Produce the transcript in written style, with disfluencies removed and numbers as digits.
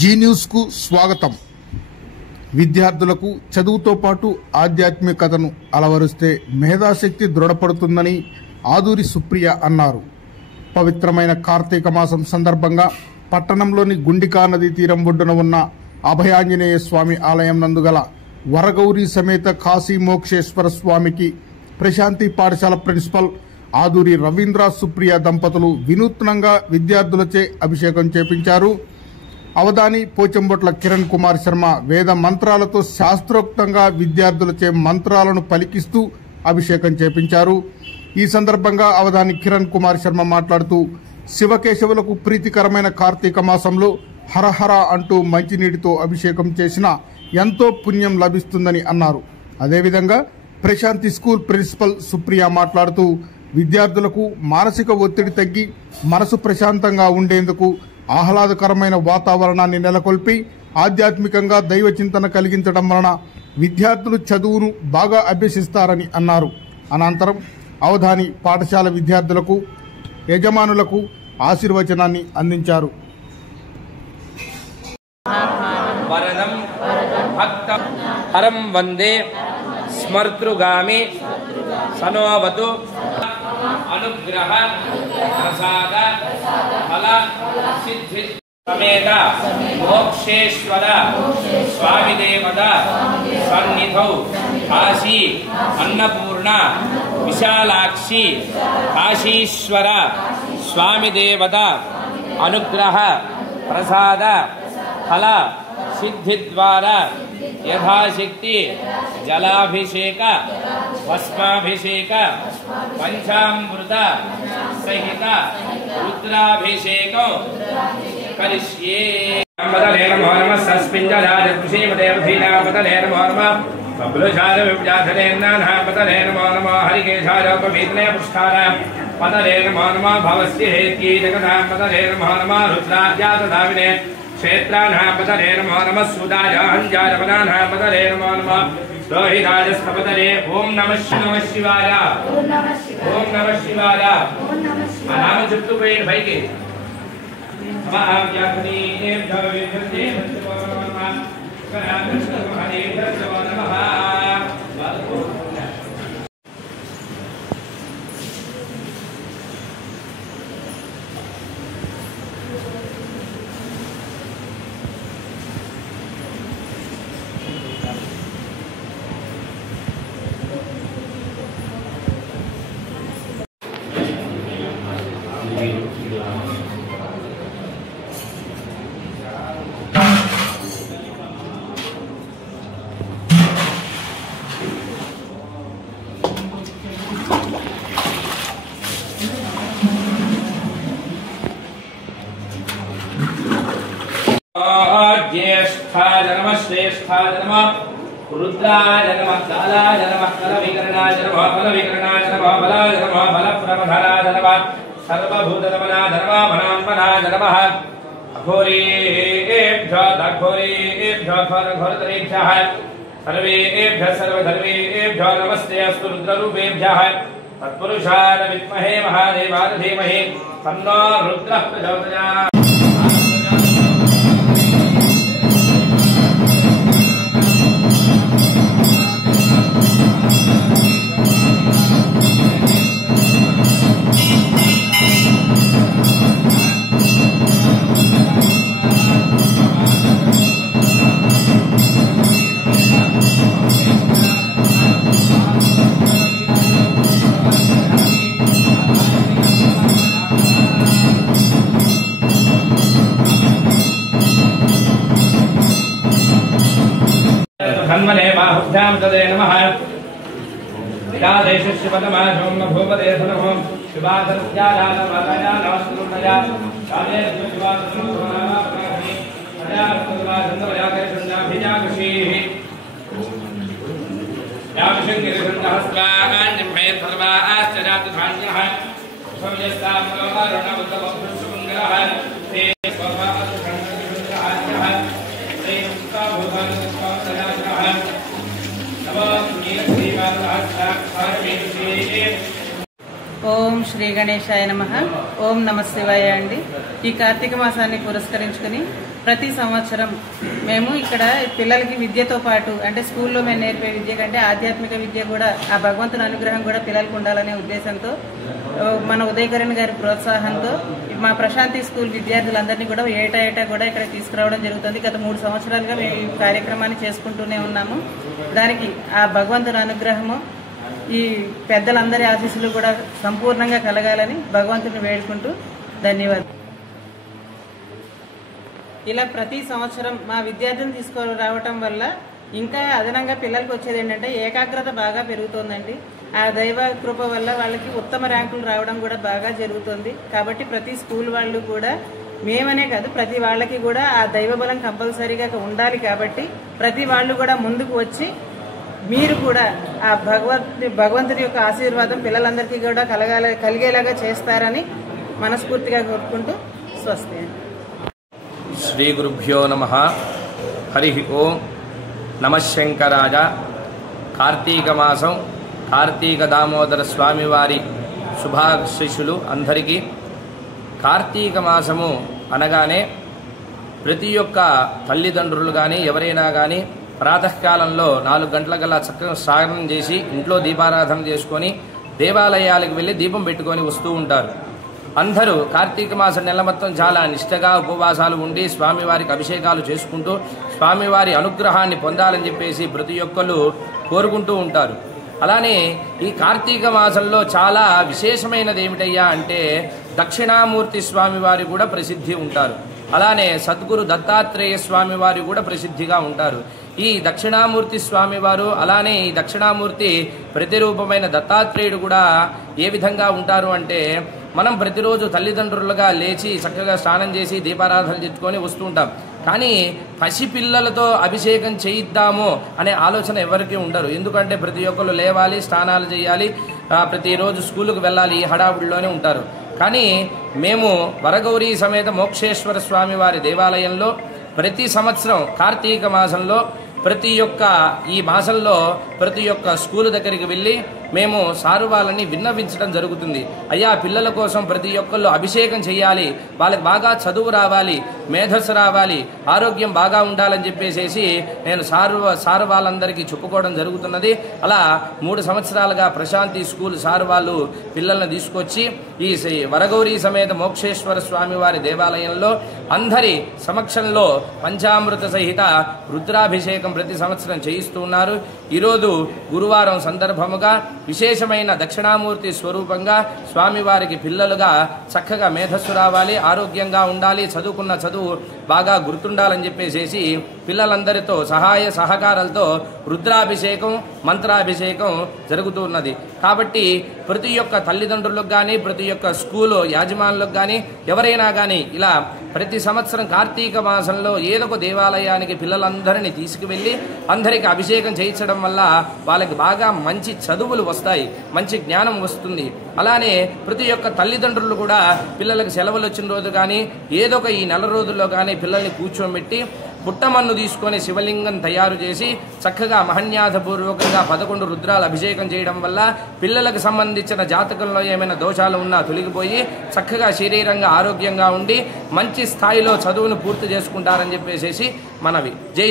G news కు స్వాగతం. విద్యార్థులకు చదువుతో పాటు ఆధ్యాత్మికతను అలవరిస్తే మేధాశక్తి దృఢపడుతుందని ఆదూరి సుప్రియ అన్నారు. పవిత్రమైన కార్తీక మాసం సందర్భంగా పట్టణంలోని గుండికా నదీ తీరం ఒడ్డున ఉన్న అభయాంజనేయ స్వామి ఆలయం నందుగల వరగౌరీ సమేత కాశీ మోక్షేశ్వర స్వామికి ప్రశాంతి పాఠశాల ప్రిన్సిపల్ ఆదూరి రవీంద్ర సుప్రియ దంపతులు వినూత్నంగా విద్యార్థులచే అభిషేకం చేపించారు. అవధాని పోచంబొట్ల కిరణ్ కుమార్ శర్మ వేద మంత్రాలతో శాస్త్రోక్తంగా విద్యార్థులచే మంత్రాలను పలికిస్తూ అభిషేకం చేపించారు. ఈ సందర్భంగా అవధాని కిరణ్ కుమార్ శర్మ మాట్లాడుతూ శివకేశవులకు ప్రీతికరమైన కార్తీక మాసంలో హరహర అంటూ మంచినీటితో అభిషేకం చేసినా ఎంతో పుణ్యం లభిస్తుందని అన్నారు. అదేవిధంగా ప్రశాంతి స్కూల్ ప్రిన్సిపల్ సుప్రియ మాట్లాడుతూ విద్యార్థులకు మానసిక ఒత్తిడి తగ్గి మనసు ప్రశాంతంగా ఉండేందుకు ఆహ్లాదకరమైన వాతావరణాన్ని నెలకొల్పి ఆధ్యాత్మికంగా దైవ చింతన కలిగించడం వలన విద్యార్థులు చదువును బాగా అభ్యసిస్తారని అన్నారు. అనంతరం అవధాని పాఠశాల విద్యార్థులకు యజమానులకు ఆశీర్వచనాన్ని అందించారు. వరదం భక్తం హరం వందే స్మర్తృగామి సనోవతు అనుగ్రహ ప్రసాద ఫల సిద్ధి సమేత మోక్షేశ్వర స్వామి దేవత సన్నిధౌ కాశీ అన్నపూర్ణ విశాలాక్షి కాశీశ్వర స్వామి దేవత అనుగ్రహ ప్రసాద ఫల సిద్ధి ద్వారా యథాశక్తి జలాభిషేక భస్మాభిషేక పంచామృత సహిత రుద్రాభిషేకం కరిష్యే. నమో నమః సస్మింజరాజ కృషీమదేవధీనాపతలే నమో నమః బబ్లుషార వివ్యాధనేన్నాపతలే నమో నమః హరికేశారోపవీతనే పుష్కార పతలే నమో నమః భవస్య హేత్యై జగదాపతలే నమో నమః రుద్రాజాతదావినే क्षेत्रानापतले नमो नमः सुदाजाहंजारवनानापतले नमो नमः रोहिताजस्तपतले ओम नमः शिवाय ओम नमः शिवाय नाम जपतु पेड़ भाई के नमः व्याखनी भगवते नमः कराकृष्ण महादेव नमः. ज्येष्ठाय नमः श्रेष्ठाय नमः रुद्राय नमः कालाय नमः कलविकरणाय नमः बलविकरणाय नमः बलाय नमः बलप्रमथनाय नमः सर्वभूतनमनाय नमः मनान्मनाय नमः अघोरेभ्यो घोरतरेभ्यः सर्वेभ्यः सर्वधर्मेभ्यो नमस्ते अस्तु रुद्ररूपेभ्यः तत्पुरुषाय विद्महे महादेवाय धीमहि तन्नो रुद्रः प्रचोदयात्. धन्वने बाहुभ्यां तदे नमः विदादेशस्य पदमाशों भूपदे सुनमो शिवादर्त्यादानमदया नमस्कृतया काले शिवादर्त्यादानमदया अयात्मवादन्दवयाकर्षण्याभिजाकुशीः याविशङ्किरसन्दहस्वान्यम्भे सर्वाश्चर्यात्धान्यः स्वयस्तामरोहरणवद्दवभृष्यमङ्गलः ते स्वभावसङ्गतिसुन्दरहास्यः ఓం శ్రీ గణేశాయ నమః. ఓం నమ శివాయ అండి. ఈ కార్తీక మాసాన్ని పురస్కరించుకుని ప్రతి సంవత్సరం మేము ఇక్కడ పిల్లలకి విద్యతో పాటు అంటే స్కూల్లో మేము నేర్పే విద్య కంటే ఆధ్యాత్మిక విద్య కూడా ఆ భగవంతుని అనుగ్రహం కూడా పిల్లలకు ఉండాలనే ఉద్దేశంతో మన ఉదయకరణ్ గారి ప్రోత్సాహంతో మా ప్రశాంతి స్కూల్ విద్యార్థులందరినీ కూడా ఏటా కూడా ఇక్కడ తీసుకురావడం జరుగుతుంది. గత 3 సంవత్సరాలుగా మేము ఈ కార్యక్రమాన్ని చేసుకుంటూనే ఉన్నాము. దానికి ఆ భగవంతుని అనుగ్రహము ఈ పెద్దలందరి ఆశీస్సులు కూడా సంపూర్ణంగా కలగాలని భగవంతుని వేడుకుంటూ ధన్యవాదాలు. ఇలా ప్రతి సంవత్సరం మా విద్యార్థులను తీసుకురావటం వల్ల ఇంకా అదనంగా పిల్లలకు వచ్చేది ఏంటంటే ఏకాగ్రత బాగా పెరుగుతోందండి. ఆ దైవ కృప వల్ల వాళ్ళకి ఉత్తమ ర్యాంకులు రావడం కూడా బాగా జరుగుతుంది. కాబట్టి ప్రతి స్కూల్ వాళ్ళు కూడా మేమనే కాదు ప్రతి వాళ్ళకి కూడా ఆ దైవ బలం కంపల్సరీగా ఉండాలి. కాబట్టి ప్రతి వాళ్ళు కూడా ముందుకు వచ్చి మీరు కూడా ఆ భగవంతుడి యొక్క ఆశీర్వాదం పిల్లలందరికీ కూడా కలిగేలాగా చేస్తారని మనస్ఫూర్తిగా కోరుకుంటూ స్వస్తి. శ్రీ గురుభ్యో నమః. హరి ఓం. నమశంకరాయ. కార్తీక మాసం కార్తీక దామోదర స్వామివారి శుభాశీస్సులు అందరికీ. కార్తీక మాసము అనగానే ప్రతి ఒక్క తల్లిదండ్రులు కానీ ఎవరైనా కానీ ప్రాతకాలంలో 4 గంటలకల్లా చక్కగా స్నానం చేసి ఇంట్లో దీపారాధన చేసుకొని దేవాలయాలకు వెళ్ళి దీపం పెట్టుకొని వస్తూ ఉంటారు. అందరూ కార్తీక మాసం నెల మొత్తం చాలా నిష్ఠగా ఉపవాసాలు ఉండి స్వామివారికి అభిషేకాలు చేసుకుంటూ స్వామివారి అనుగ్రహాన్ని పొందాలని చెప్పేసి ప్రతి ఒక్కరు కోరుకుంటూ ఉంటారు. అలానే ఈ కార్తీక మాసంలో చాలా విశేషమైనది ఏమిటయ్యా అంటే దక్షిణామూర్తి స్వామివారి కూడా ప్రసిద్ధి ఉంటారు. అలానే సద్గురు దత్తాత్రేయ స్వామివారి కూడా ప్రసిద్ధిగా ఉంటారు. ఈ దక్షిణామూర్తి స్వామివారు అలానే ఈ దక్షిణామూర్తి ప్రతిరూపమైన దత్తాత్రేయుడు కూడా ఏ విధంగా ఉంటారు అంటే మనం ప్రతిరోజు తల్లిదండ్రులుగా లేచి చక్కగా స్నానం చేసి దీపారాధన చేసుకొని వస్తూ ఉంటాం. కానీ పసిపిల్లలతో అభిషేకం చేయిద్దాము అనే ఆలోచన ఎవరికీ ఉండరు. ఎందుకంటే ప్రతి ఒక్కరు లేవాలి, స్నానాలు చేయాలి, ప్రతిరోజు స్కూలుకు వెళ్ళాలి, ఈ హడావుడిలోనే ఉంటారు. కానీ మేము వరగౌరీ సమేత మోక్షేశ్వర స్వామి వారి దేవాలయంలో ప్రతి సంవత్సరం కార్తీక మాసంలో ప్రతి ఒక్క ఈ మాసంలో ప్రతి ఒక్క స్కూల్ దగ్గరికి వెళ్ళి మేము సారు వాళ్ళని విన్నవించడం జరుగుతుంది. అయ్యా పిల్లల కోసం ప్రతి ఒక్కళ్ళు అభిషేకం చేయాలి, వాళ్ళకి బాగా చదువు రావాలి, మేధస్సు రావాలి, ఆరోగ్యం బాగా ఉండాలని చెప్పేసి నేను సారు వాళ్ళందరికీ చెప్పుకోవడం జరుగుతున్నది. అలా 3 సంవత్సరాలుగా ప్రశాంతి స్కూల్ సారు వాళ్ళు పిల్లల్ని తీసుకొచ్చి ఈ వరగౌరీ సమేత మోక్షేశ్వర స్వామి వారి దేవాలయంలో అందరి సమక్షంలో పంచామృత సహిత రుద్రాభిషేకం ప్రతి సంవత్సరం చేయిస్తూ ఉన్నారు. ఈరోజు గురువారం సందర్భముగా విశేషమైన దక్షిణామూర్తి స్వరూపంగా స్వామివారికి పిల్లలుగా చక్కగా మేధస్సు రావాలి, ఆరోగ్యంగా ఉండాలి, చదువుకున్న చదువు బాగా గుర్తుండాలని చెప్పేసి పిల్లలందరితో సహాయ సహకారాలతో రుద్రాభిషేకం మంత్రాభిషేకం జరుగుతూ ఉన్నది. కాబట్టి ప్రతి ఒక్క తల్లిదండ్రులకు కానీ ప్రతి ఒక్క స్కూలు యాజమానులకు కానీ ఎవరైనా కానీ ఇలా ప్రతి సంవత్సరం కార్తీక మాసంలో ఏదో ఒక దేవాలయానికి పిల్లలందరినీ తీసుకువెళ్ళి అందరికీ అభిషేకం చేయించడం వల్ల వాళ్ళకి బాగా మంచి చదువులు వస్తాయి, మంచి జ్ఞానం వస్తుంది. అలానే ప్రతి ఒక్క తల్లిదండ్రులు కూడా పిల్లలకు సెలవులు వచ్చిన రోజు కానీ ఏదో ఒక ఈ నెల రోజుల్లో కానీ పిల్లల్ని కూర్చోబెట్టి పుట్టమన్ను తీసుకొని శివలింగం తయారు చేసి చక్కగా మహన్యాసపూర్వకంగా 11 రుద్రాలు అభిషేకం చేయడం వల్ల పిల్లలకు సంబంధించిన జాతకంలో ఏమైనా దోషాలు ఉన్నా తొలగిపోయి చక్కగా శరీరంగా ఆరోగ్యంగా ఉండి మంచి స్థాయిలో చదువును పూర్తి చేసుకుంటారని చెప్పేసి మనవి. జై